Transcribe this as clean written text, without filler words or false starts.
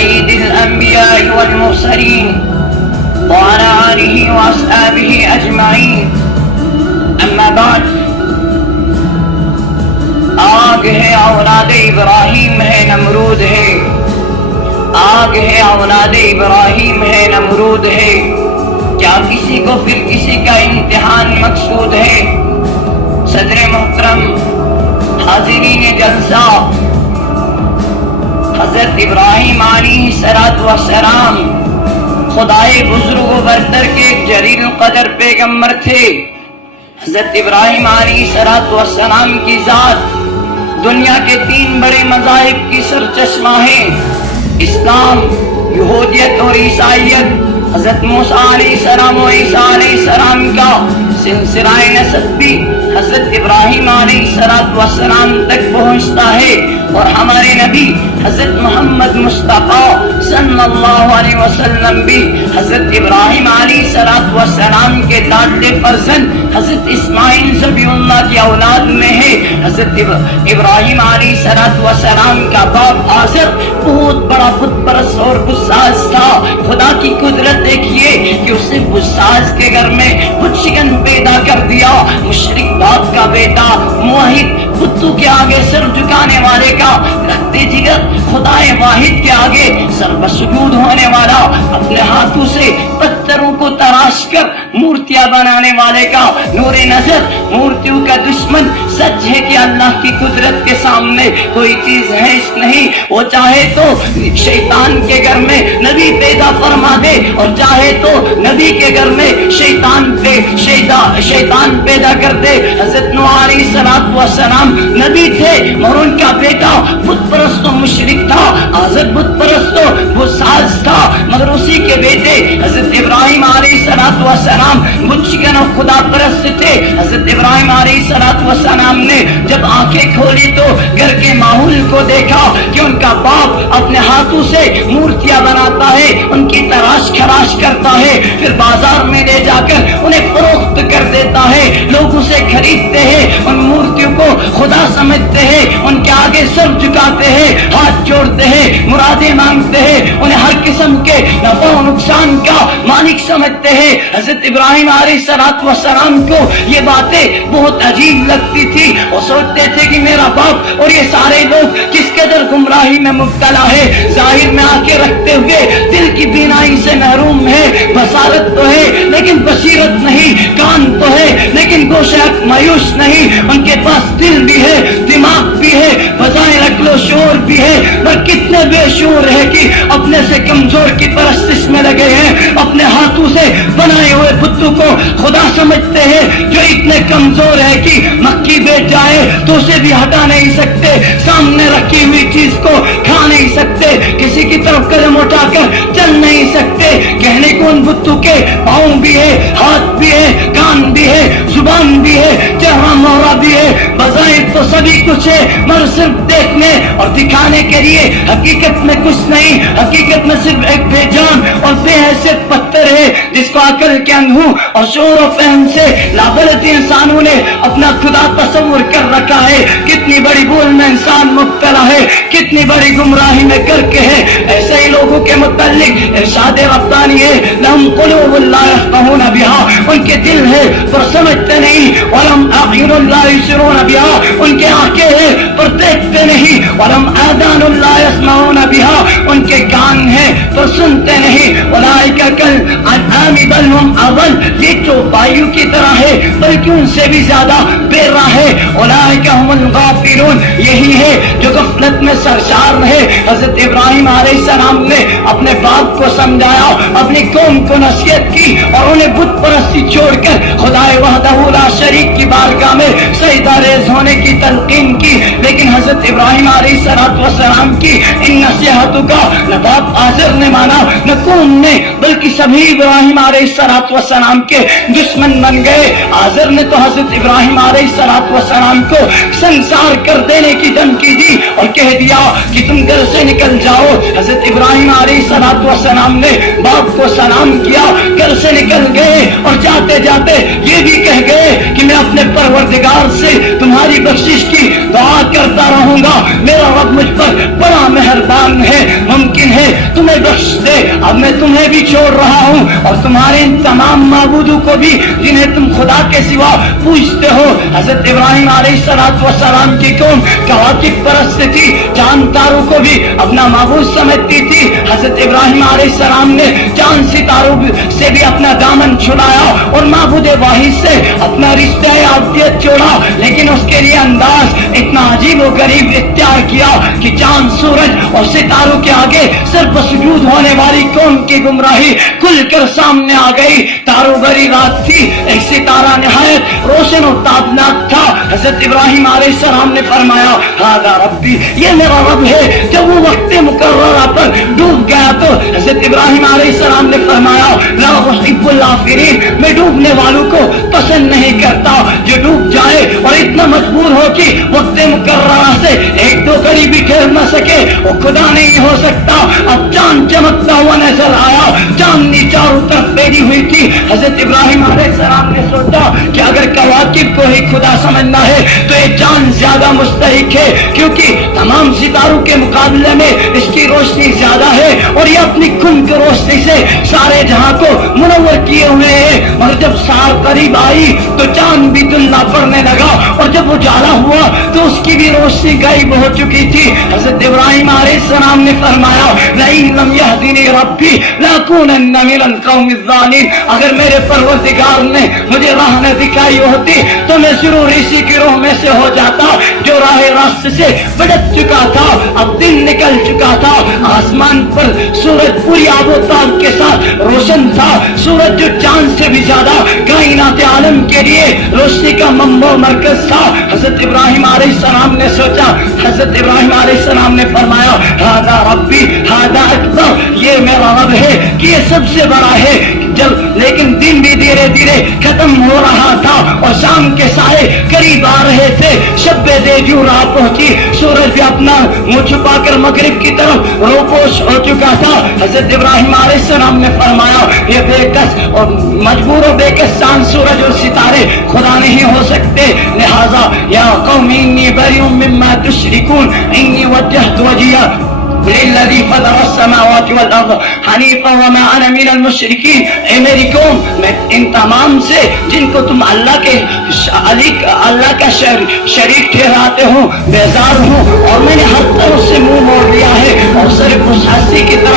سيد الأنبياء والمرسلين وعلى آله وأصحابه أجمعين. أما بعد، آگ ہے اولاد ابراہیم ہے نمرود ہے، آگ ہے اولاد ابراہیم ہے نمرود ہے. کیا کسی کو پھر کسی کا امتحان مقصود ہے؟ صدر محترم، حاضرین جلسہ، حضرت ابراہیم علیہ السلام خدائے بزرگ و برتر کے جلیل القدر پیغمبر تھے. حضرت ابراہیم علیہ السلام کی ذات دنیا کے 3 بڑے مذاہب کی سرچشمہ ہے: اسلام، یہودیت اور عیسائیت. حضرت موسیٰ علیہ السلام و عیسیٰ علیہ السلام کا سلسلہ نسب بھی حضرت ابراہیم علیہ السلام تک پہنچتا ہے، اور ہمارے نبی حضرت محمد مصطفیٰ صلی اللہ علیہ وسلم بھی حضرت ابراہیم علیہ السلام کے لاڈلے فرزند حضرت اسماعیل ذبیح اللہ کی اولاد میں ہے. حضرت ابراہیم علیہ السلام کا باپ آزر بہت بڑا بت پرست اور بت ساز تھا. خدا کی قدرت دیکھیے کہ اس نے بت ساز کے گھر میں بت شکن پیدا کر دیا. مشرک باپ کا بیٹا موحد بتوں کے آگے سر جھکانے والے کا، رکھتے جگر خدائے واحد کے آگے سر بسجود ہونے والا، اپنے ہاتھوں سے پتھروں کو تراش کر مورتیاں بنانے والے کا نور نظر، مورتیوں کا دشمن. سچ ہے کہ اللہ کی قدرت کے سامنے کوئی چیز ہے نہیں. وہ چاہے تو شیطان کے گھر میں نبی پیدا فرما دے، اور چاہے تو نبی کے گھر میں شیطان پیدا کر دے. حضرت نوح علیہ السلام نبی تھے، اور ان کا بیٹا بت پرست و مشرک تھا. آزر بت پرست و بت ساز تھا، مگر اسی کے بیٹے حضرت ابراہیم علیہ السلام بت شکن و خدا پرست تھے. حضرت ابراہیم علیہ السلام نے جب آنکھیں کھولی تو گھر کے ماحول کو دیکھا کہ ان کا باپ اپنے ہاتھوں سے مورتیاں بناتا ہے، ان کی تراش خراش کرتا ہے، پھر بازار میں لے جا کر انہیں فروخت کر دیتا ہے. لوگ اسے خریدتے ہیں، ان مورتیوں کو خدا سمجھتے ہیں، ان کے آگے سر جھکاتے ہیں، ہاتھ جوڑتے ہیں، مرادیں مانگتے ہیں، انہیں ہر قسم کے نفع و نقصان کا مالک سمجھتے ہیں. حضرت ابراہیم علیہ السلام کو یہ باتیں بہت عجیب لگتی تھی. وہ سوچتے تھے کہ میرا باپ اور یہ سارے لوگ کس قدر گمراہی میں مبتلا ہے. ظاہر میں آنکھیں رکھتے ہوئے دل کی بینائی سے محروم ہے. بصارت تو ہے لیکن بصیرت نہیں، کان تو ہے لیکن گوشت مایوس نہیں. ان کے پاس دل بھی ہے، دماغ بھی ہے، بظاہر عقل و شعور بھی ہے، پر کتنے بے شعور ہے کہ اپنے سے کمزور کی پرستش میں لگے ہیں. اپنے ہاتھوں سے بنائے ہوئے بتوں کو خدا سمجھتے ہیں، جو اتنے کمزور ہے کہ مکھی بیٹھ جائے تو اسے بھی ہٹا نہیں سکتے، سامنے رکھی ہوئی چیز کو کھا نہیں سکتے، کسی کی طرف قدم اٹھا کر چل نہیں سکتے. کہنے کو ان بتوں کے پاؤں بھی ہے، ہاتھ بھی ہے، کان بھی ہے، زبان بھی ہے، چہرہ مہرہ بھی ہے. بظاہر تو سبھی کچھ ہے، مگر صرف دیکھنے اور دکھانے کے لیے حقیقت میں کچھ نہیں. حقیقت میں صرف ایک بے جان اور بے حیثیت پتھر ہے، جس کو عقل کے اندھوں اور شعور و فہم سے لابلد انسانوں نے اپنا خدا تصور کر رکھا ہے. کتنی بڑی بھول میں انسان مبتلا ہے، کتنی بڑی گمراہی میں کر کے ہے. ایسے ہی لوگوں کے متعلق ارشاد ربانی ہے: لہم قلوب لا یفقہون بہا، ان کے دل ہے پر سمجھتے نہیں. ولہم اعین لا یبصرون بہا، ان کے آنکھیں ہیں پر دیکھتے نہیں. ولہم آذان لا یسمعون بہا، ان کے کان ہیں پر سنتے نہیں. اولئک کالانعام بل ہم اضل، یہ چوپائیوں کی طرح ہے بلکہ ان سے بھی زیادہ بے راہ ہے. اولئک هم الغافلون، یہی ہے جو غفلت میں سرشار رہے. حضرت ابراہیم علیہ السلام نے اپنے باپ کو سمجھایا، اپنی قوم کو نصیحت کی، اور انہیں بت پرستی چھوڑ کر خدائے وحدہ لا شریک کی بارگاہ میں سجدہ ریز ہونے کی تلقین کی. لیکن حضرت ابراہیم علیہ السلام کی ان نصیحتوں کا نہ باپ آزر نے مانا نہ قوم نے، بلکہ سبھی ابراہیم علیہ السلام کے دشمن بن گئے. آزر نے تو حضرت ابراہیم علیہ السلام کو سنسار کر دینے کی دھمکی دی اور کہہ دیا کہ تم گھر سے نکل جاؤ. حضرت ابراہیم علیہ السلام نے باپ کو سلام کیا، گھر سے نکل گئے، اور جاتے جاتے یہ بھی کہہ گئے کہ میں اپنے پروردگار سے تمہاری بخشش کی دعا کرتا رہوں گا، میرا رب مجھ پر بڑا مہربان ہے. ممکن ہے تمہیں بخش دے. اب میں تمہیں بھی چھوڑ رہا ہوں اور تمہارے ان تمام معبودوں کو بھی جنہیں تم خدا کے سوا پوجتے ہو. حضرت ابراہیم علیہ السلام کی قوم کواکب پرست تھی, چاند تاروں کو بھی اپنا معبود سمجھتی تھی. حضرت ابراہیم علیہ السلام نے چاند ستاروں سے بھی اپنا دامن چھڑایا اور معبود واحد سے اپنا رشتہ عبدیت جوڑا, لیکن اس کے لیے انداز اتنا عجیب و غریب اختیار کیا کہ چاند سورج اور ستاروں کے آگے سر بسجود ہونے والی قوم کی گمراہی کھل کر سامنے آ گئی. تاروں بھری رات تھی, ایک ستارہ نہایت روشن و تابناک تھا. حضرت ابراہیم علیہ السلام نے فرمایا ہذا ربی, یہ میرا رب ہے. جب وہ وقت مقررہ پر ڈوب گیا تو حضرت ابراہیم علیہ السلام نے فرمایا لا احب الافرین, میں ڈوبنے والوں کو پسند نہیں کرتا. جو ڈوب جائے اور اتنا مجبور ہو کہ وقت مقررہ سے ایک دو گھڑی بھی ٹھہر نہ سکے, وہ خدا نہیں ہو سکتا. اب چاند چمکتا ہوا نظر آیا, چاندنی چاروں طرف پھیلی ہوئی تھی. حضرت ابراہیم علیہ السلام نے سوچا کہ اگر کواکب کو ہی خدا سمجھنا ہے تو یہ چاند زیادہ مستحق ہے, کیونکہ تمام ستاروں کے مقابلے میں اس کی روشنی زیادہ ہے اور یہ اپنی خون کی روشنی سے سارے جہاں کو منور کیے ہوئے ہیں. اور جب سار قریب آئی تو چاند بھی دھندلا پڑنے لگا, اور جب اجالا ہوا تو اس کی بھی روشنی غائب ہو چکی تھی. حضرت ابراہیم علیہ السلام نے فرمایا لئن لم یهدنی ربی لأکونن من القوم الظالمین, اگر میرے پروردگار نے مجھے راہ نہ دکھائی ہوتی تو میں ضرور اسی گروہ میں سے ہو جاتا جو راہ راست سے بھٹک چکا تھا. اب دن نکل چکا تھا, آسمان پر سورج پوری آب و تاب کے ساتھ روشن تھا. سورج جو چاند سے بھی زیادہ کائنات عالم کے لیے روشنی کا منبع مرکز تھا. حضرت ابراہیم علیہ السلام نے سوچا, حضرت ابراہیم علیہ السلام نے فرمایا ھذا ربی ھذا اکبر, یہ میرا رب ہے کہ یہ سب سے بڑا ہے. لیکن دن بھی دھیرے دھیرے ختم ہو رہا تھا اور شام کے سائے قریب آ رہے تھے. شب دیجو رات پہنچی, سورج بھی اپنا منہ چھپا کر مغرب کی طرف روپوش ہو چکا تھا. حضرت ابراہیم علیہ السلام نے فرمایا یہ بے کس اور مجبور و بے کس چاند سورج اور ستارے خدا نہیں ہو سکتے, لہذا یا قوم انی بریء مما تشرکون انی وجہت وجہی للذی فطر السماوات والارض حنیفا وما انا من المشرکین. اے میری قوم, میں ان تمام سے جن کو تم اللہ کا شریک ٹھہراتے ہو بیزار ہوں, اور میں نے ہر طرف سے منہ موڑ لیا ہے اور صرف اس ہستی کی طرف